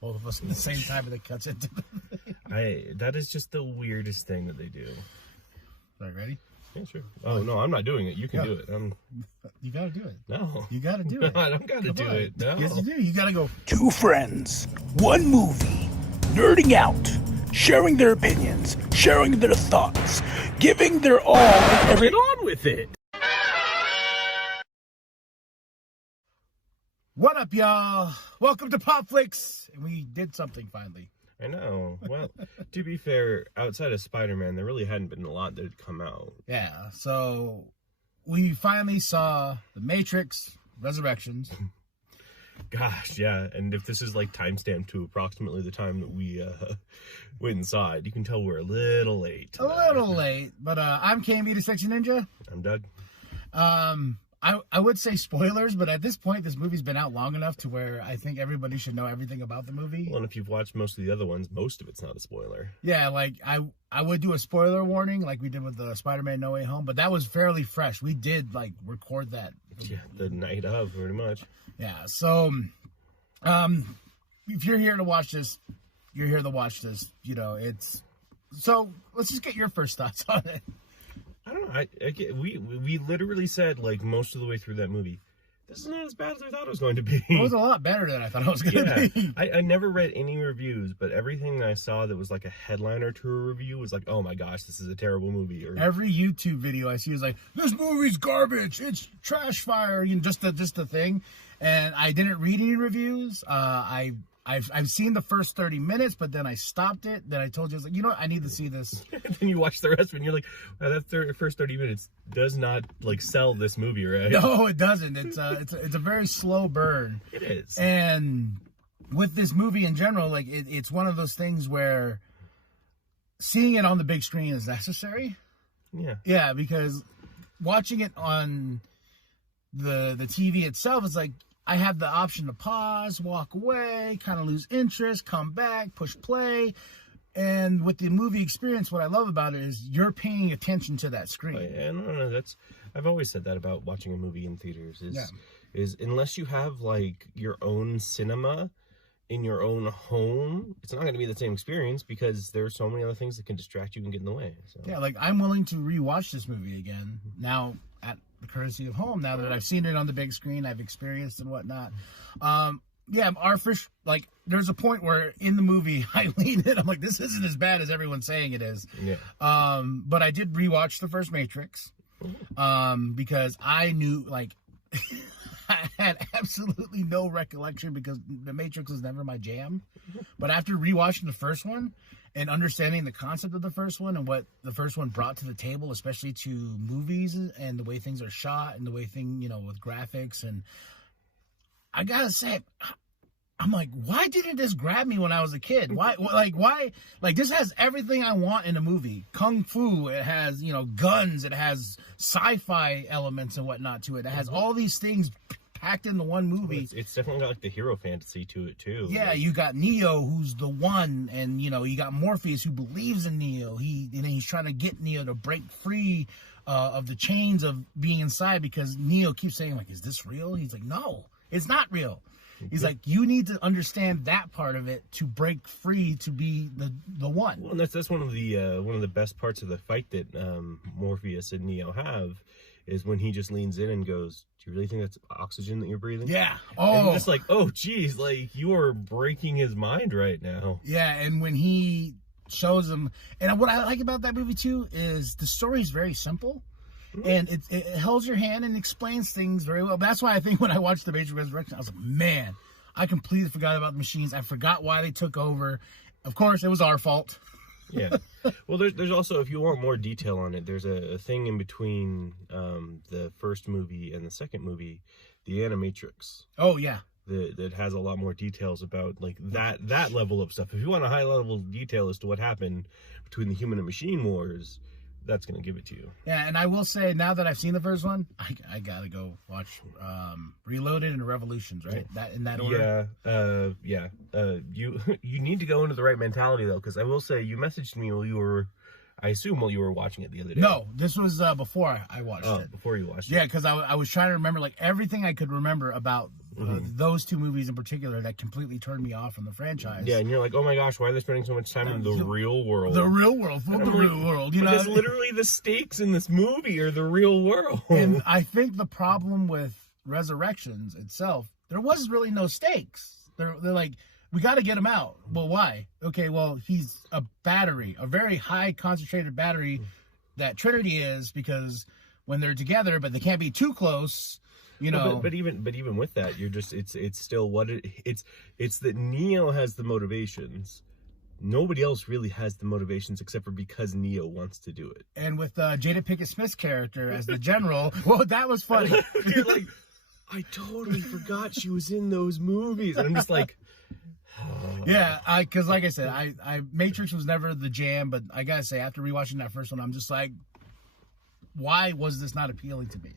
both of us at the same time, and it cuts into the thing. That is just the weirdest thing that they do. All right, ready? Yeah, sure. Oh, no, I'm not doing it. You can do it. You got to do it. No. You got to do it. I don't got to do it. No. Yes, you do. You got to go. Two friends, one movie, nerding out, sharing their opinions, sharing their thoughts, giving their all and every... Get on with it. What up, y'all? Welcome to POP-FLIX. And we did something finally. I know. Well, to be fair, outside of Spider-Man, there really hadn't been a lot that had come out. Yeah, so we finally saw The Matrix Resurrections. Gosh, yeah. And if this is like timestamped to approximately the time that we went inside, you can tell we're a little late. A little late, but I'm KMB the Sexy Ninja. I'm Doug. I would say spoilers, but at this point, this movie's been out long enough to where I think everybody should know everything about the movie. Well, and if you've watched most of the other ones, most of it's not a spoiler. Yeah, like I would do a spoiler warning like we did with the Spider-Man No Way Home, but that was fairly fresh. We did like record that. Yeah, the night of, pretty much. Yeah, so if you're here to watch this, you're here to watch this. You know, it's... So, let's just get your first thoughts on it. I don't know. We literally said, like, most of the way through that movie, this is not as bad as I thought it was going to be. It was a lot better than I thought it was going to be. I never read any reviews, but everything that I saw that was like a headline or two review was like, oh my gosh, this is a terrible movie. Or every YouTube video I see is like, this movie's garbage. It's trash fire. You know, just the thing. And I didn't read any reviews. I've seen the first 30 minutes, but then I stopped it. Then I told you, I was like, you know what? I need to see this. And then you watch the rest of it, and you're like, wow, that first 30 minutes does not, like, sell this movie, right? No, it doesn't. It's a very slow burn. It is. And with this movie in general, like, it's one of those things where seeing it on the big screen is necessary. Yeah. Yeah, because watching it on the TV itself is like, I have the option to pause, walk away, kind of lose interest, come back, push play. And with the movie experience, what I love about it is you're paying attention to that screen. Oh, yeah, no, I've always said that about watching a movie in theaters is unless you have like your own cinema in your own home, it's not going to be the same experience because there are so many other things that can distract you and get in the way. So. Yeah, like I'm willing to rewatch this movie again now at the courtesy of home. Now that I've seen it on the big screen, I've experienced and whatnot. Yeah, our fish, like, there's a point where in the movie I lean in, I'm like, this isn't as bad as everyone's saying it is. Yeah. But I did rewatch the first Matrix because I knew, like, I had absolutely no recollection because the Matrix was never my jam. But after rewatching the first one and understanding the concept of the first one and what the first one brought to the table, especially to movies and the way things are shot and the way with graphics, and I gotta say, I'm like, why didn't this grab me when I was a kid? Why, this has everything I want in a movie. Kung Fu, it has, guns, it has sci-fi elements and whatnot to it. It has all these things packed into one movie. It's definitely got like the hero fantasy to it too. Yeah, you got Neo, who's the one, and you got Morpheus, who believes in Neo. He's trying to get Neo to break free of the chains of being inside because Neo keeps saying, like, is this real? He's like, no, it's not real. He's like, you need to understand that part of it to break free to be the one. Well, and that's one of the best parts of the fight that Morpheus and Neo have is when he just leans in and goes, "Do you really think that's oxygen that you're breathing?" Yeah. And just like, oh, geez, like you are breaking his mind right now. Yeah, and when he shows him, and what I like about that movie too is the story is very simple. And it holds your hand and explains things very well. But that's why I think when I watched The Matrix Resurrection, I was like, man, I completely forgot about the machines. I forgot why they took over. Of course, it was our fault. Yeah. Well, there's also, if you want more detail on it, there's a thing in between the first movie and the second movie, the Animatrix. Oh, yeah. That has a lot more details about like that level of stuff. If you want a high level detail as to what happened between the human and machine wars, that's going to give it to you. Yeah, and I will say, now that I've seen the first one, I got to go watch Reloaded and Revolutions, right? That in that order? Yeah. You need to go into the right mentality, though, because I will say, you messaged me while you were watching it the other day. No, this was before I watched it. Before you watched it. Yeah, because I was trying to remember, like, everything I could remember about those two movies in particular that completely turned me off from the franchise. Yeah, and you're like, oh my gosh, why are they spending so much time in the real world? The real world, real world. You know, because literally the stakes in this movie are the real world. And I think the problem with Resurrections itself, there was really no stakes. They're like, we got to get him out. Well, why? Okay, well, he's a battery, a very high concentrated battery that Trinity is, because when they're together, but they can't be too close. You know, but even with that, you're just it's still what it's that Neo has the motivations. Nobody else really has the motivations except for because Neo wants to do it. And with Jada Pinkett Smith's character as the general, well, that was funny. You're like, I totally forgot she was in those movies, and I'm just like, yeah, because like I said, I Matrix was never the jam, but I gotta say, after rewatching that first one, I'm just like, why was this not appealing to me?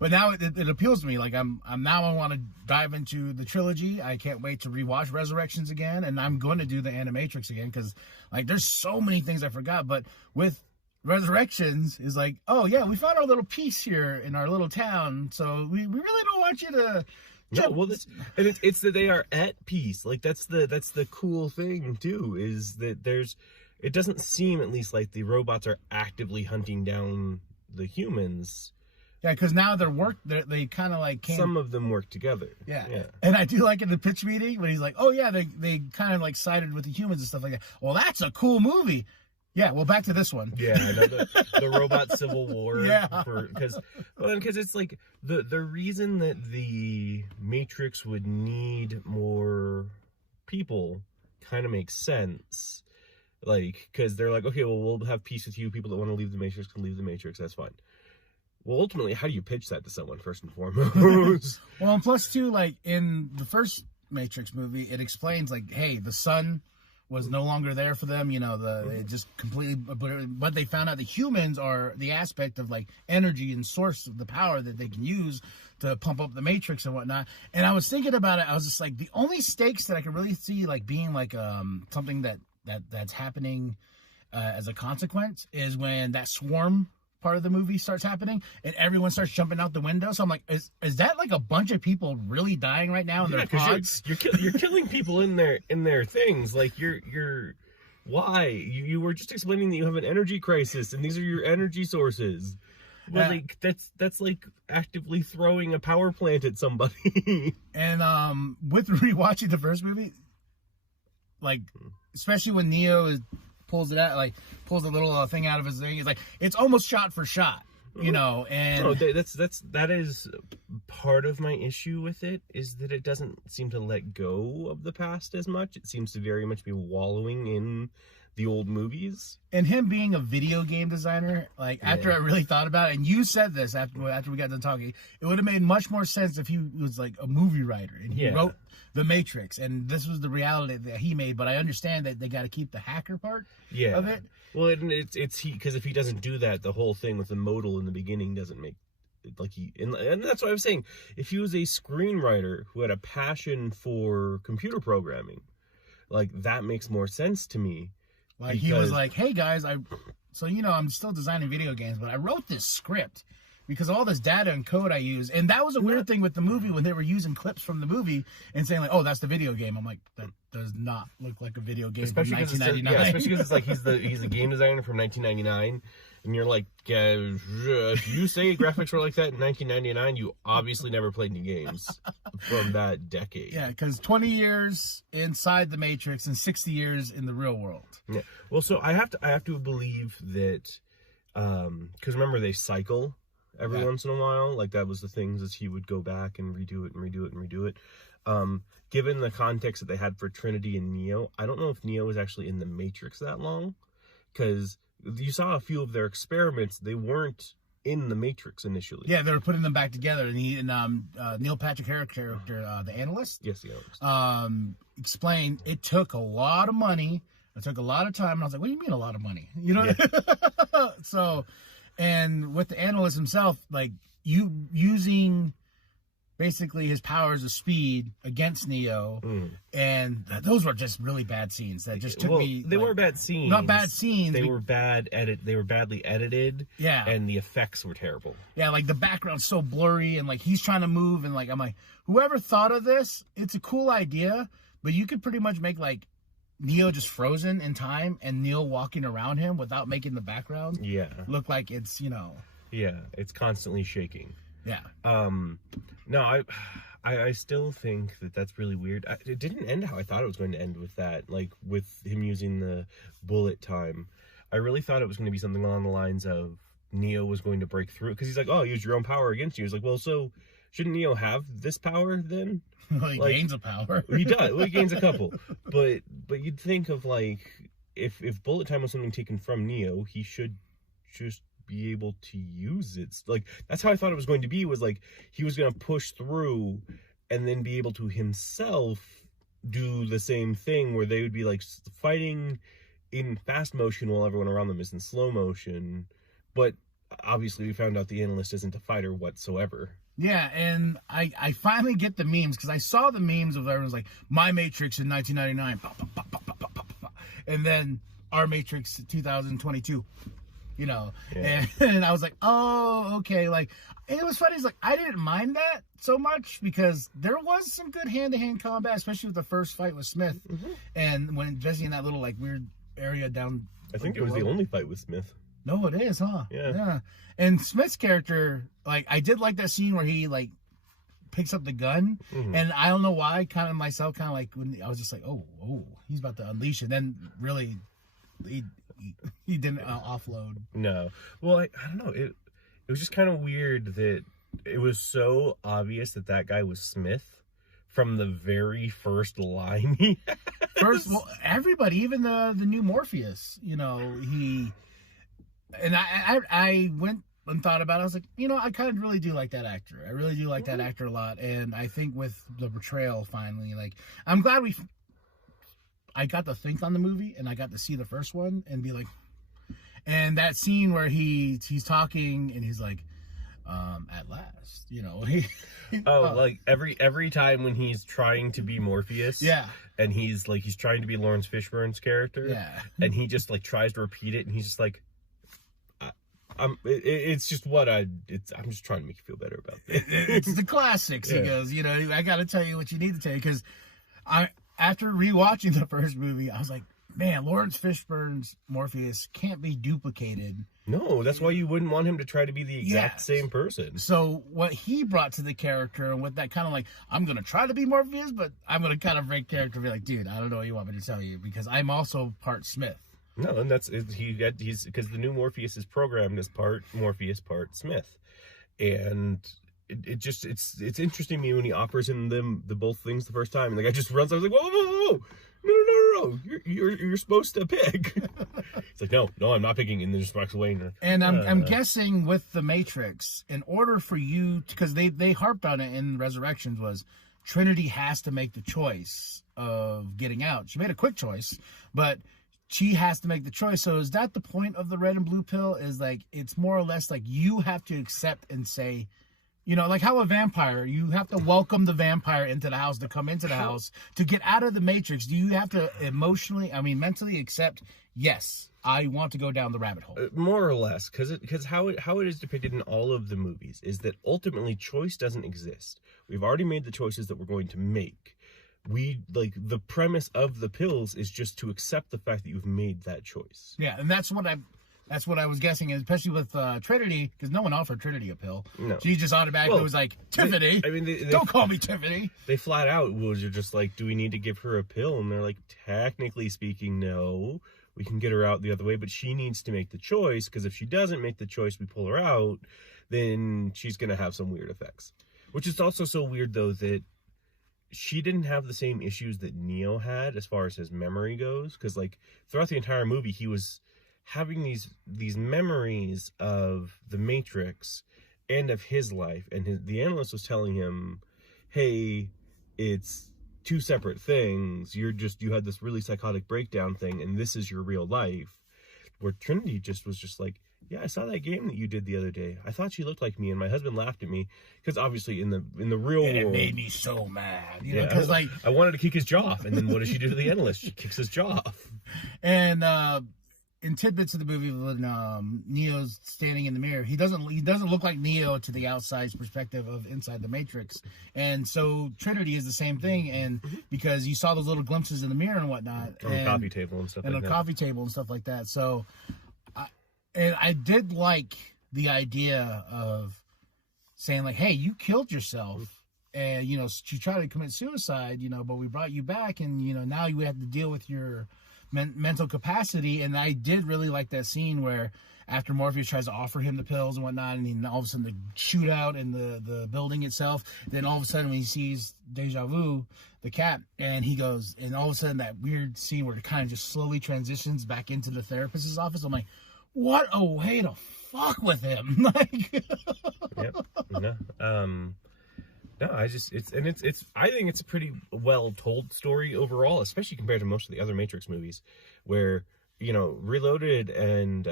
But now it appeals to me. Like I'm now I want to dive into the trilogy. I can't wait to rewatch Resurrections again, and I'm going to do the Animatrix again, because like there's so many things I forgot. But with Resurrections is like, oh yeah, we found our little piece here in our little town, so we really don't want you to. No, well, it's that they are at peace. Like that's the cool thing too, is that it doesn't seem, at least, like the robots are actively hunting down the humans. Yeah, because now they kind of like came. Some of them work together. Yeah. And I do like in the pitch meeting when he's like, oh yeah, they kind of like sided with the humans and stuff like that. Well, that's a cool movie. Yeah, well, back to this one. Yeah, the robot civil war. Yeah. Because it's like the reason that the Matrix would need more people kind of makes sense. Like, because they're like, okay, well, we'll have peace with you. People that want to leave the Matrix can leave the Matrix. That's fine. Well, ultimately, how do you pitch that to someone, first and foremost? Well, and plus, too, like, in the first Matrix movie, it explains, like, hey, the sun was no longer there for them, you know, it just completely, but they found out the humans are the aspect of, like, energy and source of the power that they can use to pump up the Matrix and whatnot. And I was thinking about it, I was just like, the only stakes that I could really see, like, being, like, something that's happening as a consequence is when that swarm part of the movie starts happening and everyone starts jumping out the window. So I'm like, is that like a bunch of people really dying right now in their pods? You're killing people in their things. Like you're why? You were just explaining that you have an energy crisis and these are your energy sources. Well, like that's like actively throwing a power plant at somebody. And with rewatching the first movie, like especially when Neo pulls it out, like pulls a little thing out of his thing. It's like it's almost shot for shot, you know. And that is part of my issue with it, is that it doesn't seem to let go of the past as much. It seems to very much be wallowing in the old movies. And him being a video game designer, like after I really thought about it, and you said this after we got done talking, it would have made much more sense if he was like a movie writer and he wrote The Matrix, and this was the reality that he made. But I understand that they got to keep the hacker part of it. Well, it's because if he doesn't do that, the whole thing with the modal in the beginning doesn't make like and that's what I was saying. If he was a screenwriter who had a passion for computer programming, like that makes more sense to me. Like he was like, hey guys, so you know I'm still designing video games, but I wrote this script because all this data and code I use. And that was a weird thing with the movie when they were using clips from the movie and saying like, oh, that's the video game. I'm like, that does not look like a video game from 1999. Especially because it's like he's a game designer from 1999. And you're like, if you say graphics were like that in 1999, you obviously never played any games from that decade. Yeah, because 20 years inside the Matrix and 60 years in the real world. Yeah. Well, so I have to believe that, because remember they cycle every once in a while. Like that was the things, as he would go back and redo it and redo it and redo it. Given the context that they had for Trinity and Neo, I don't know if Neo was actually in the Matrix that long, because you saw a few of their experiments. They weren't in the Matrix initially. Yeah, they were putting them back together. And Neil Patrick Harris character, the analyst. Yes, the analyst. Explained it took a lot of money. It took a lot of time. And I was like, what do you mean a lot of money? You know? Yeah. So, and with the analyst himself, like using basically his powers of speed against Neo, and those were just really bad scenes that just took me. They were bad scenes. Not bad scenes. They were They were badly edited. Yeah, and the effects were terrible. Yeah, like the background's so blurry, and like he's trying to move, and like I'm like, whoever thought of this, it's a cool idea, but you could pretty much make like Neo just frozen in time, and Neo walking around him without making the background look like it's Yeah, it's constantly shaking. Yeah. No, I still think that's really weird. It didn't end how I thought it was going to end with that, like with him using the bullet time. I really thought it was going to be something along the lines of Neo was going to break through, because he's like, oh, use your own power against you. He's like, well, so shouldn't Neo have this power then? Well, he gains a power. He does. Well, he gains a couple. But you'd think of like, if bullet time was something taken from Neo, he should just be able to use it. Like, that's how I thought it was going to be, was like he was going to push through and then be able to himself do the same thing, where they would be like fighting in fast motion while everyone around them is in slow motion. But obviously we found out the analyst isn't a fighter whatsoever. Yeah, and I finally get the memes, because I saw the memes of everyone's like, my Matrix in 1999, and then our Matrix 2022. And I was like, oh, okay. Like, and it was funny. It's like, I didn't mind that so much, because there was some good hand-to-hand combat, especially with the first fight with Smith. And when Jesse in that little, like, weird area down. I think it was the only fight with Smith. No, it is, huh? Yeah. And Smith's character, like, I did like that scene where he, like, picks up the gun. And I don't know why, kind of myself, kind of like, when I was just like, oh, he's about to unleash it. Then really, he didn't offload. No. Well, I don't know. It was just kind of weird that it was so obvious that guy was Smith from the very first line he has. Well, everybody, even the new Morpheus, he... And I went and thought about it. I was like, I kind of really do like that actor. I really do like that actor a lot. And I think with the portrayal, finally, like, I'm glad I got to think on the movie, and I got to see the first one and be like, and that scene where he's talking and he's like, at last, like every time when he's trying to be Morpheus, and he's trying to be Lawrence Fishburne's character, and he just like tries to repeat it, and he's just like, it's just I'm just trying to make you feel better about this. It's the classics. He goes, I got to tell you what you need to tell you, because after rewatching the first movie, I was like, man, Lawrence Fishburne's Morpheus can't be duplicated. No, that's why you wouldn't want him to try to be the exact same person. So what he brought to the character, and with that kind of like, I'm going to try to be Morpheus, but I'm going to kind of break character and be like, dude, I don't know what you want me to tell you, because I'm also part Smith. No, and he's because the new Morpheus is programmed as part Morpheus, part Smith. And it's interesting to me when he offers him the both things the first time, and the guy just runs. I was like, whoa. No, you're supposed to pick. It's like, no, I'm not picking, and then just walks away. And I'm guessing with the Matrix, in order for you, because they harped on it in Resurrections, was Trinity has to make the choice of getting out. She made a quick choice, but she has to make the choice. So is that the point of the red and blue pill? Is like, it's more or less like you have to accept and say, like how a vampire, you have to welcome the vampire into the house, to come into the house, to get out of the Matrix. Do you have to mentally accept, yes, I want to go down the rabbit hole? More or less, because how it is depicted in all of the movies is that ultimately choice doesn't exist. We've already made the choices that we're going to make. The premise of the pills is just to accept the fact that you've made that choice. Yeah, and that's what I was guessing, especially with Trinity, because no one offered Trinity a pill. No. She just automatically was like, Tiffany. Don't call me Tiffany. They flat out was just like, do we need to give her a pill? And they're like, technically speaking, no. We can get her out the other way, but she needs to make the choice, because if she doesn't make the choice, we pull her out, then she's going to have some weird effects. Which is also so weird, though, that she didn't have the same issues that Neo had as far as his memory goes, because like throughout the entire movie he was having these memories of the Matrix and of his life, and the analyst was telling him, hey, it's two separate things, you had this really psychotic breakdown thing, and this is your real life. Where Trinity was just like, yeah, I saw that game that you did the other day. I thought she looked like me, and my husband laughed at me because obviously in the real world, it made me so mad, you know, because like I wanted to kick his jaw off, and then what does she do to the analyst? She kicks his jaw off. And in tidbits of the movie, when Neo's standing in the mirror, he doesn't look like Neo to the outside perspective of inside the Matrix, and so Trinity is the same thing, and because you saw those little glimpses in the mirror and whatnot, On the coffee table and stuff like that. And a coffee table and stuff like that. So, I did like the idea of saying like, hey, you killed yourself. And, you know, you tried to commit suicide, you know, but we brought you back, and, you know, now you have to deal with your mental capacity. And I did really like that scene where after Morpheus tries to offer him the pills and whatnot, and then all of a sudden the shootout in the building itself, then all of a sudden when he sees Deja Vu, the cat, and he goes, and all of a sudden that weird scene where it kind of just slowly transitions back into the therapist's office. I'm like, what a way to fuck with him. Like, yep. No, I think it's a pretty well told story overall, especially compared to most of the other Matrix movies, where, you know, Reloaded and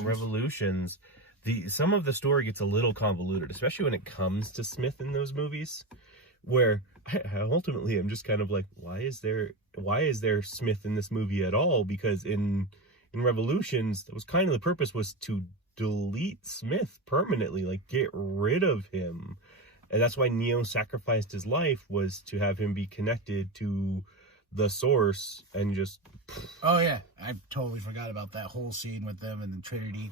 Revolutions, some of the story gets a little convoluted, especially when it comes to Smith in those movies, where I ultimately I'm just kind of like, why is there Smith in this movie at all? Because in Revolutions, that was kind of the purpose, was to delete Smith permanently, like get rid of him. And that's why Neo sacrificed his life, was to have him be connected to the source and just... Oh, yeah. I totally forgot about that whole scene with them and the Trinity.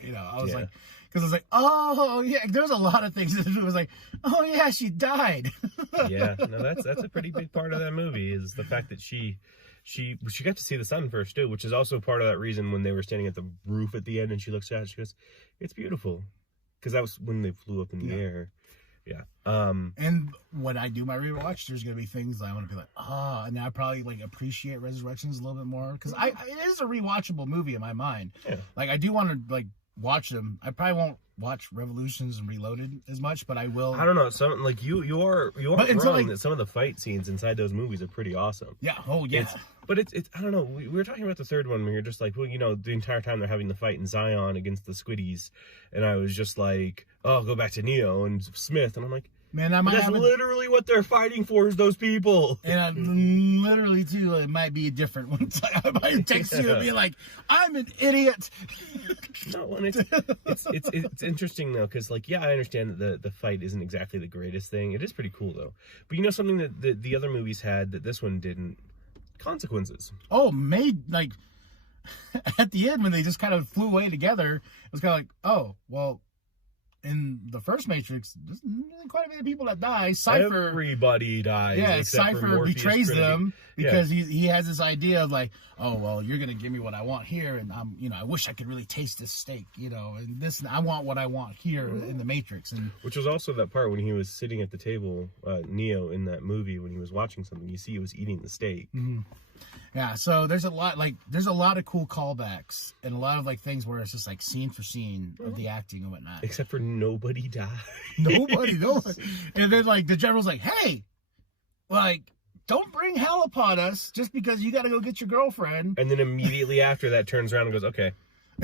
You know, I was like... Because I was like, oh, yeah. There's a lot of things that it was like, oh, yeah, she died. Yeah. No, that's a pretty big part of that movie, is the fact that she got to see the sun first, too, which is also part of that reason when they were standing at the roof at the end and she looks at it, she goes, it's beautiful. Because that was when they flew up in the air. Yeah. And when I do my rewatch, there's gonna be things that I'm gonna be like, and I probably like appreciate Resurrections a little bit more, because it is a rewatchable movie in my mind. Yeah. Like I do want to like watch them. I probably won't watch Revolutions and Reloaded as much, but I will. I don't know. Some like you are wrong that some of the fight scenes inside those movies are pretty awesome. Yeah. Oh yeah. But it's I don't know. We were talking about the third one where you're just like, well, you know, the entire time they're having the fight in Zion against the Squiddies, and I was just like, oh, go back to Neo and Smith, and I'm like, man, that's literally what they're fighting for, is those people. And literally too, it might be a different one. I might text you and be like, I'm an idiot. No, and it's interesting though, because like, yeah, I understand that the fight isn't exactly the greatest thing. It is pretty cool though. But you know something that the other movies had that this one didn't? Consequences. Oh, like at the end when they just kind of flew away together, it was kind of like, oh, well, in the first Matrix, there's quite a few people that die. Cypher, everybody dies. Yeah, Cypher betrays them because he has this idea of like, oh well, you're gonna give me what I want here, and I wish I could really taste this steak, and I want what I want here in the Matrix, and which was also that part when he was sitting at the table, Neo in that movie when he was watching something, you see he was eating the steak. Mm-hmm. Yeah, so there's a lot of cool callbacks and a lot of like things where it's just like scene for scene of the acting and whatnot. Except for nobody died. Nobody. And then like the general's like, hey, like, don't bring hell upon us just because you got to go get your girlfriend. And then immediately after that turns around and goes, okay.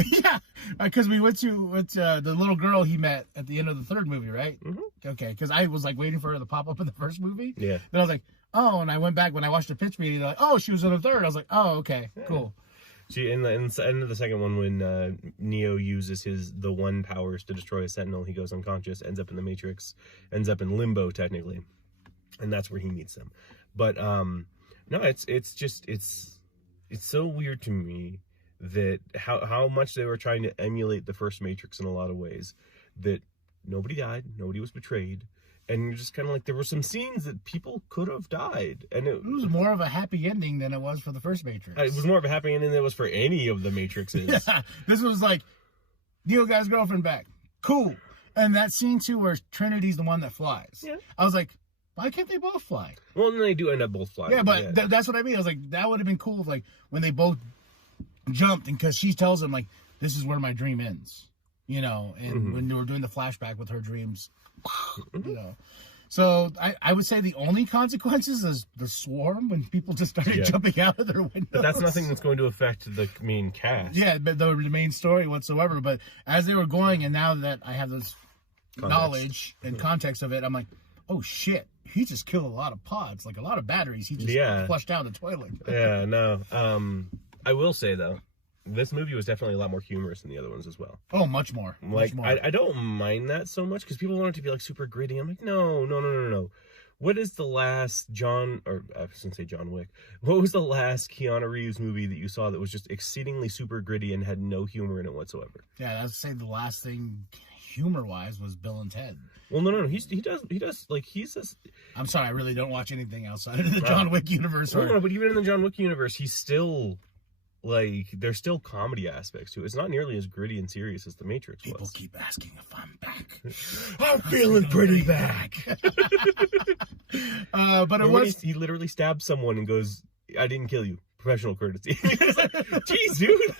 Yeah, because we went to the little girl he met at the end of the third movie, right? Mm-hmm. Okay, because I was like waiting for her to pop up in the first movie. Yeah. Then I was like, oh, and I went back when I watched the pitch meeting, like, oh, she was in the third. I was like, oh, okay, cool. She in the end of the second one, when Neo uses the one powers to destroy a Sentinel, he goes unconscious, ends up in the Matrix, ends up in limbo technically, and that's where he meets them. But no, it's so weird to me that how much they were trying to emulate the first Matrix in a lot of ways, that nobody died, nobody was betrayed. And you're just kind of like, there were some scenes that people could have died. And it was more of a happy ending than it was for the first Matrix. It was more of a happy ending than it was for any of the Matrixes. Yeah, this was like, Neo got his girlfriend back. Cool. And that scene, too, where Trinity's the one that flies. Yeah. I was like, why can't they both fly? Well, then they do end up both flying. Yeah, but that's what I mean. I was like, that would have been cool if, like, when they both jumped, and because she tells him, like, this is where my dream ends. And when they were doing the flashback with her dreams, So I would say the only consequences is the swarm when people just started jumping out of their windows. But that's nothing that's going to affect the main cast. Yeah, but the main story whatsoever. But as they were going, and now that I have this knowledge and context of it, I'm like, oh shit, he just killed a lot of pods, like a lot of batteries. He just flushed down the toilet. Yeah, no. I will say though, this movie was definitely a lot more humorous than the other ones as well. Oh, much more. Like, much more. I don't mind that so much because people want it to be like super gritty. I'm like, no. What is the last I was gonna say John Wick. What was the last Keanu Reeves movie that you saw that was just exceedingly super gritty and had no humor in it whatsoever? Yeah, I would say the last thing humor-wise was Bill and Ted. Well, no. He does like he's just. I'm sorry, I really don't watch anything outside of the John Wick universe. No, but even in the John Wick universe, he's still. Like, there's still comedy aspects to it. It's not nearly as gritty and serious as The Matrix was. People keep asking if I'm back. I'm feeling pretty back. But it was... He literally stabs someone and goes, I didn't kill you. Professional courtesy. Like, jeez, dude.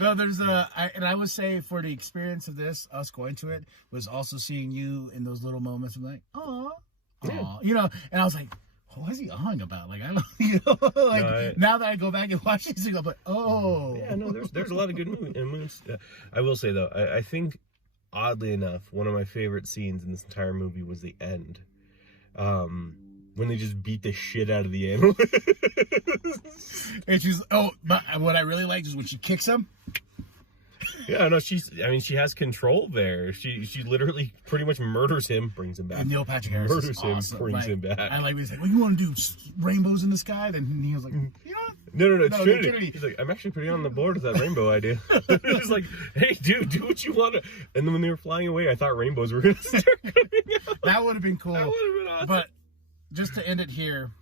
No, there's and I would say for the experience of this, us going to it, was also seeing you in those little moments of like, aw. You know, and I was like, what is he on about? like, I don't, you know, like now that I go back and watch these things, I'm like, oh yeah, no, there's a lot of good movies. I will say though, I think oddly enough, one of my favorite scenes in this entire movie was the end, when they just beat the shit out of the animal. And she's what I really liked is when she kicks him. Yeah, no, she has control there. She literally pretty much murders him, brings him back. And Neil Patrick Harris murders him, awesome. brings him back. I like when he's like, "What do you want to do? Rainbows in the sky?" Then Neil's like, "You know what? No, it's Trinity. He's like, I'm actually pretty on the board with that rainbow idea. He's like, hey, dude, do what you want to. And then when they were flying away, I thought rainbows were going to start coming out. That would have been cool. That would have been awesome. But just to end it here,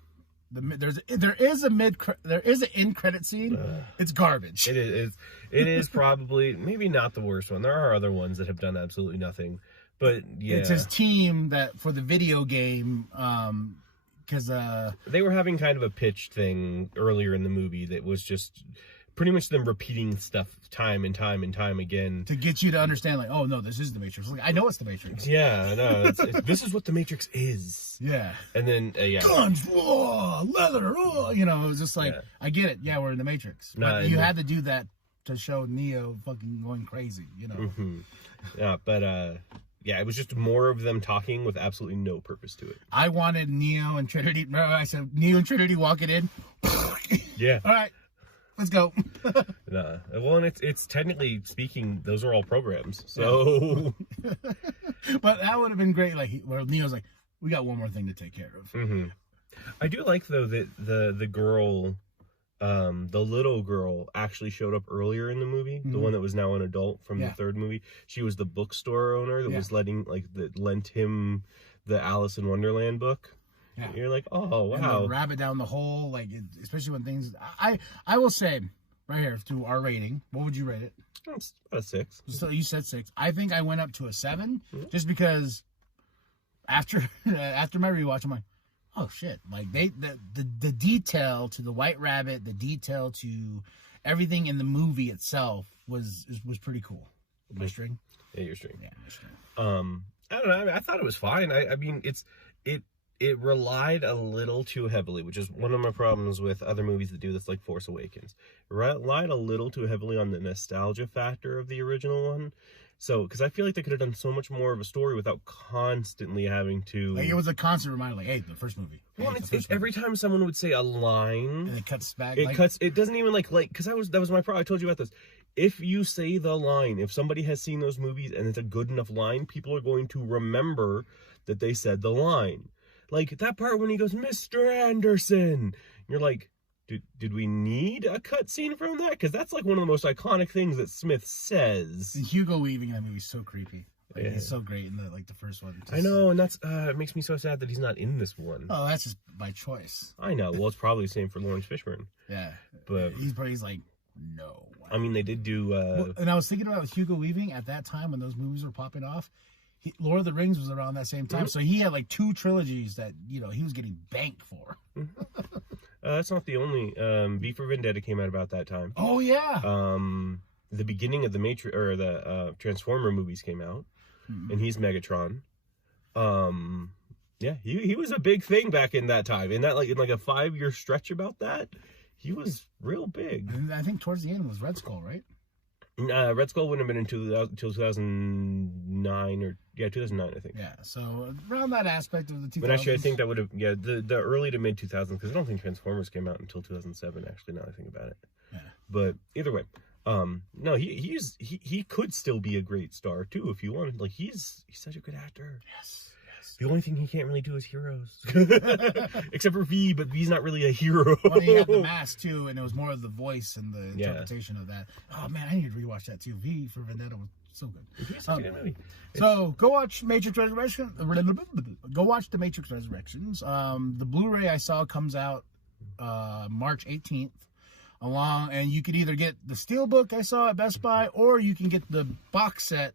there is an end credit scene. It's garbage. It is probably maybe not the worst one. There are other ones that have done absolutely nothing, but yeah, it's his team that for the video game. Because they were having kind of a pitch thing earlier in the movie that was just pretty much them repeating stuff time and time and time again to get you to understand, like, oh no, this is the Matrix. Like, I know it's the Matrix. Yeah, no, this is what the Matrix is. Yeah, and then guns, leather, you know, it was just like, I get it. Yeah, we're in the Matrix, but you had to do that to show Neo fucking going crazy, you know. Mm-hmm. Yeah, but yeah, it was just more of them talking with absolutely no purpose to it. I wanted Neo and Trinity. Remember I said Neo and Trinity walking in. Yeah. All right, let's go. Nah. Well, and it's technically speaking, those are all programs. So. But that would have been great. Like, where Neo's like, we got one more thing to take care of. Mm-hmm. I do like though that the girl. The little girl actually showed up earlier in the movie. Mm-hmm. The one that was now an adult from the third movie. She was the bookstore owner that was that lent him the Alice in Wonderland book. Yeah. You're like, oh wow, and the rabbit down the hole, like especially when things. I will say right here to our rating. What would you rate it? It's about a 6. So you said 6. I think I went up to a 7, just because after my rewatch, I'm like, oh shit! Like the detail to the White Rabbit, the detail to everything in the movie itself was pretty cool. My string? Yeah, your string. Yeah, my string. I don't know. I thought it was fine. I mean, it relied a little too heavily, which is one of my problems with other movies that do this, like Force Awakens. It relied a little too heavily on the nostalgia factor of the original one. So, because I feel like they could have done so much more of a story without constantly having to. Like, it was a constant reminder, like, hey, the first movie. Hey, well, every time someone would say a line, and it cuts back. It doesn't even like because that was my problem. I told you about this. If you say the line, if somebody has seen those movies and it's a good enough line, people are going to remember that they said the line. Like that part when he goes, Mr. Anderson. You're like, did we need a cutscene from that? Because that's like one of the most iconic things that Smith says. And Hugo Weaving in that movie is so creepy. Like, he's so great in the first one. I know, and that's it makes me so sad that he's not in this one. Oh, that's just by choice. I know. Well, it's probably the same for Lawrence Fishburne. Yeah, but he's like, no. I mean, they did do. And I was thinking about Hugo Weaving at that time when those movies were popping off. Lord of the Rings was around that same time, so he had like 2 trilogies that he was getting banked for. That's not the only. V for Vendetta came out about that time. Oh yeah. The beginning of the Matrix or the Transformer movies came out, and he's Megatron. Yeah, he was a big thing back in that time. In that in like a 5-year stretch about that, he was real big. And I think towards the end was Red Skull, right? Red Skull wouldn't have been until 2009 or 2009, I think. Yeah, so around that aspect of the 2000s. But actually, I think that would have the early to mid 2000s, because I don't think Transformers came out until 2007. Actually, now I think about it. Yeah. But either way, no, he could still be a great star too if you wanted. Like he's such a good actor. Yes. The only thing he can't really do is heroes, except for V. But V's not really a hero. Well, he had the mask too, and it was more of the voice and the interpretation of that. Oh man, I need to rewatch that too. V for Vendetta was so good. So go watch Matrix Resurrection. Go watch The Matrix Resurrections. The Blu-ray I saw comes out March 18th. And you could either get the Steelbook I saw at Best Buy, or you can get the box set.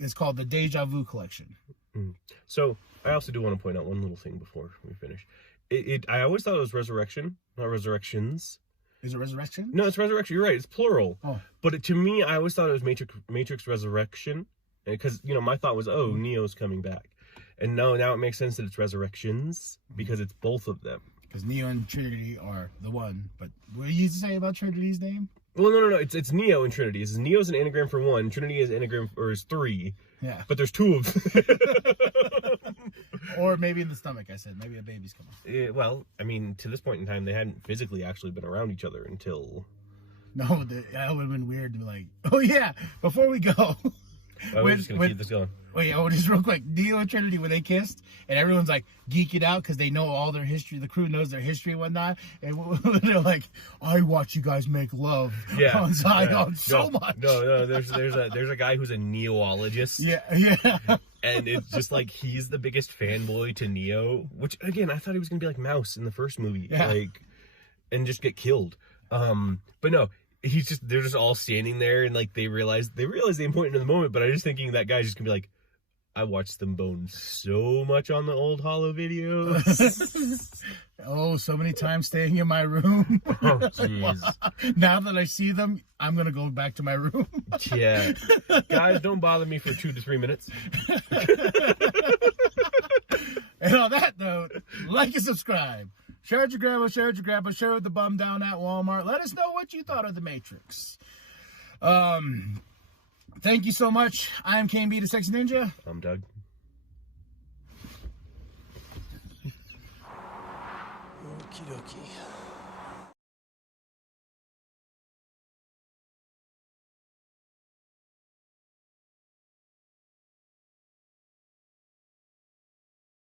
It's called the Deja Vu Collection. So I also do want to point out one little thing before we finish. I always thought it was Resurrection, not Resurrections. Is it Resurrection? No, it's Resurrection. You're right. It's plural. Oh. But to me, I always thought it was Matrix Resurrection, because my thought was, oh, Neo's coming back, and now it makes sense that it's Resurrections because it's both of them. Because Neo and Trinity are the one. But what did you say about Trinity's name? Well, no. It's Neo and Trinity. Neo's an anagram for 1. Trinity is is 3. Yeah. But there's 2 of them. Or maybe in the stomach, I said. Maybe a baby's coming. Well, I mean, to this point in time, they hadn't physically actually been around each other until... No, that would have been weird to be like, oh yeah, before we go... We're just going to keep this going. Wait, just real quick. Neo and Trinity, when they kissed, and everyone's like geeking out because they know all their history. The crew knows their history and whatnot. And they're like, I watch you guys make love on Zion so much. No, there's a guy who's a Neologist. Yeah. And it's just like, he's the biggest fanboy to Neo, which, again, I thought he was going to be like Mouse in the first movie. Yeah. And just get killed. But no. They're just all standing there, and like they realize the importance of the moment, but I'm just thinking that guy's just gonna be like, I watched them bone so much on the old Hollow videos. Oh, so many times staying in my room. Oh, jeez. Now that I see them, I'm gonna go back to my room. Yeah. Guys, don't bother me for 2 to 3 minutes. And on that note, like and subscribe. Share it with your grandma, share it with your grandpa, share it with the bum down at Walmart. Let us know what you thought of The Matrix. Thank you so much. I am KMB, the Sexy Ninja. I'm Doug. Okie dokie.